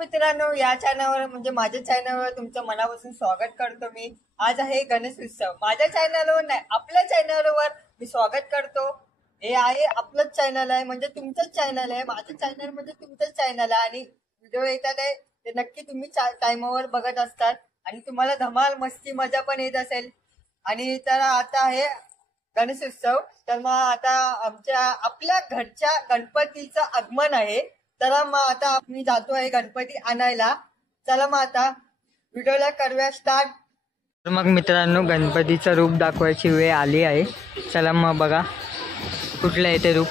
मित्रांनो, या चॅनलवर म्हणजे माझ्या चॅनलवर तुमचं मनापासून स्वागत करतो मी। आज आहे गणेश उत्सव। माझ्या चॅनलवर नाही, आपल्या चॅनलवर मी स्वागत करतो। हे आहे आपलंच चॅनल आहे, म्हणजे तुमचंच चॅनल आहे। माझं चॅनल म्हणजे तुमचंच चॅनल आहे आणि व्हिडिओ येतात आहे ते नक्की तुम्ही टाइमवर बघत असतात आणि तुम्हाला धमाल मस्ती मजा पण येत असेल। आणि तर आता आहे गणेश उत्सव, तर मग आता आपल्या घरच्या गणपतीचं आगमन आहे। तर मग आता मी जातो आहे गणपती आणायला। चला मग आता व्हिडिओला करूया स्टार्ट। तर मग मित्रांनो, गणपतीचं रूप दाखवायची वेळ आली आहे। चला मग बघा कुठलं आहे ते रूप।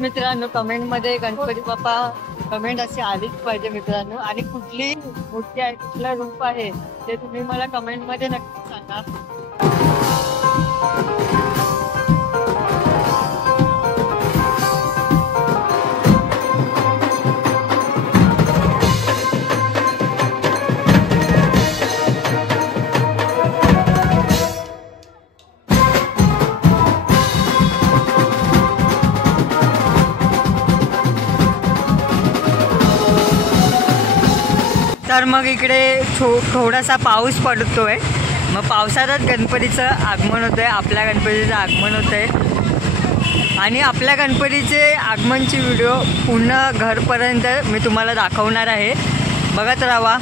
मित्रांनो कमेंटमध्ये गणपती बाप्पा कमेंट अशी आलीच पाहिजे मित्रांनो. आणि कुठली मूर्ती आहे कुठलं रूप आहे ते तुम्ही मला कमेंटमध्ये नक्की सांगा. तर मग इकडे थोडासा पाऊस पडतोय. मग पावसातच गणपतीचं आगमन होतंय. आपल्या गणपतीचं आगमन होतंय आणि आपल्या गणपतीचे आगमनची व्हिडिओ पूर्ण घरपर्यंत मी तुम्हाला दाखवणार आहे. बघत राहा.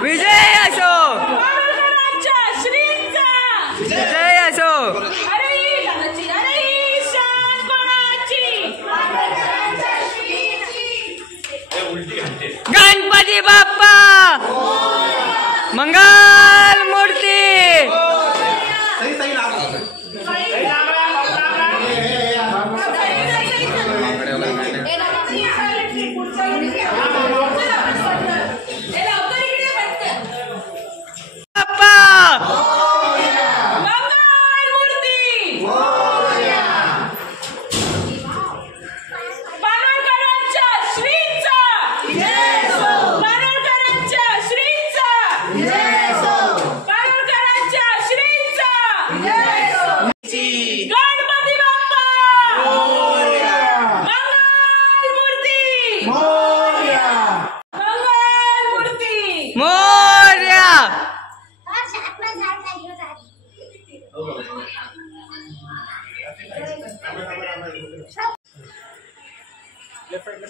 विजय असो, विजय असो. गणपती बाप्पा मंगल मूर्ती.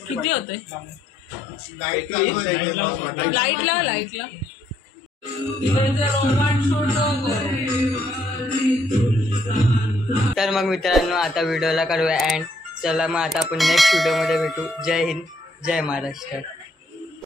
किती होते? लाईट ला तर मग मित्रांनो आता व्हिडिओला करूया एंड. चला मग आता आपण नेक्स्ट व्हिडिओमध्ये भेटू. जय हिंद, जय महाराष्ट्र.